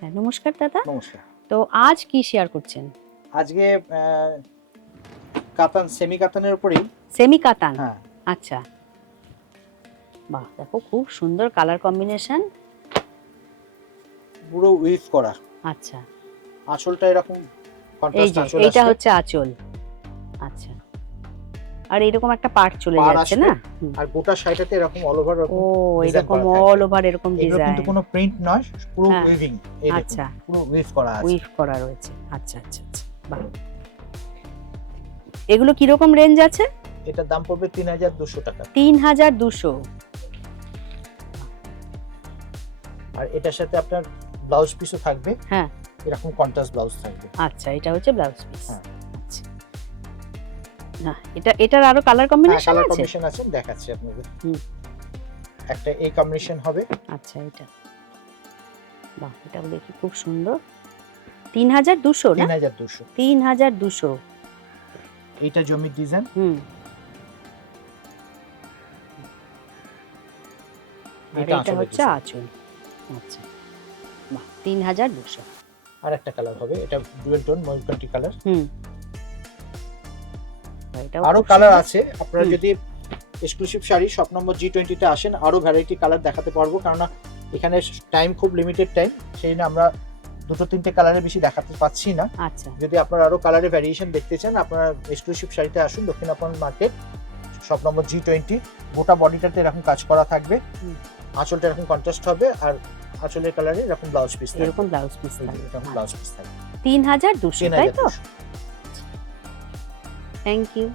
হ্যাঁ, নমস্কার দাদা। নমস্কার। তো আজ কি শেয়ার করছেন? আজকে কাতান সেমি কাতানের উপরেই। সেমি কাতান। হ্যাঁ, আচ্ছা, বাহ, দেখো খুব সুন্দর কালার কম্বিনেশন। পুরো উইভ করা। আচ্ছা, আঁচলটা এরকম এই কন্ট্রাস্ট যে আঁচল এইটা আসবে। হচ্ছে আঁচল। আচ্ছা, আর এরকম একটা পার্ট চলে পাড় যাচ্ছে আসবে, না? হুম। আর গোটা সাইডটাতে এরকম অল ওভার ও, ডিজাইন এরকম করা থাকবে। অল ওভার এরকম এগুলো ডিজাইন। কিন্তু কোনো প্রিন্ট নয়, পুরো হ্যাঁ, উইভিং। এই দেখুন, আচ্ছা, পুরো উইভ করা আছে। উইভ করা রয়েছে। আচ্ছা আচ্ছা আচ্ছা, বাহ। এগুলো কিরকম রেঞ্জ আছে? এটার দাম পড়বে ৩,২০০ টাকা। ৩,২০০। আর এটার সাথে আপনার ব্লাউজ পিসও থাকবে। হ্যাঁ, এরকম কন্ট্রাস্ট ব্লাউজ থাকবে। আচ্ছা, এটা হচ্ছে ব্লাউজ পিস। হ্যাঁ। আচ্ছা, না এটার আরো কালার হ্যাঁ, কম্বিনেশন কালার আছে? কম্বিনেশন আছে, দেখাচ্ছি আপনাদের। হুম। একটা এই কম্বিনেশন হবে। আচ্ছা, এটা বাহ, এটাও দেখি খুব সুন্দর। ৩,২০০ না? ৩,২০০। ৩,২০০। এইটা জমির ডিজাইন। হুম। আর এটা এটা আঁচলের হচ্ছে ডিজাইন। আঁচল। আচ্ছা, বাহ, 3,200। আর একটা কালার হবে, এটা ডুয়েল টোন ময়ূরকণ্ঠী কালার। হুম। এটাও আরো খুব কালার সুন্দর। আছে, আপনারা হুম। যদি exclusive sari shop number G20 তে আসেন আরো ভ্যারাইটি কালার দেখাতে পারবো, কারণ এখানে টাইম খুব লিমিটেড টাইম, সেই জন্য আমরা দুটো তিনটে কালারের বেশি দেখাতে পাচ্ছি না। আচ্ছা, যদি আপনারা আরো কালারের ভ্যারিয়েশন দেখতে চান, আপনারা এক্সক্লুসিভ শাড়িতে আসুন, Dakshinapan market, shop number G20। গোটা বডিটাতে এরকম কাজ করা থাকবে, হুম। আঁচলটা এরকম কন্ট্রাস্ট হবে, আর আঁচলের কালারে এরকম ব্লাউজ পিস থাকবে। এরকম ব্লাউজ পিস এই যে থাকবে। এরকম ব্লাউজ পিস থাকবে। 3,200, তাই তো? ৩,২০০। Thank you.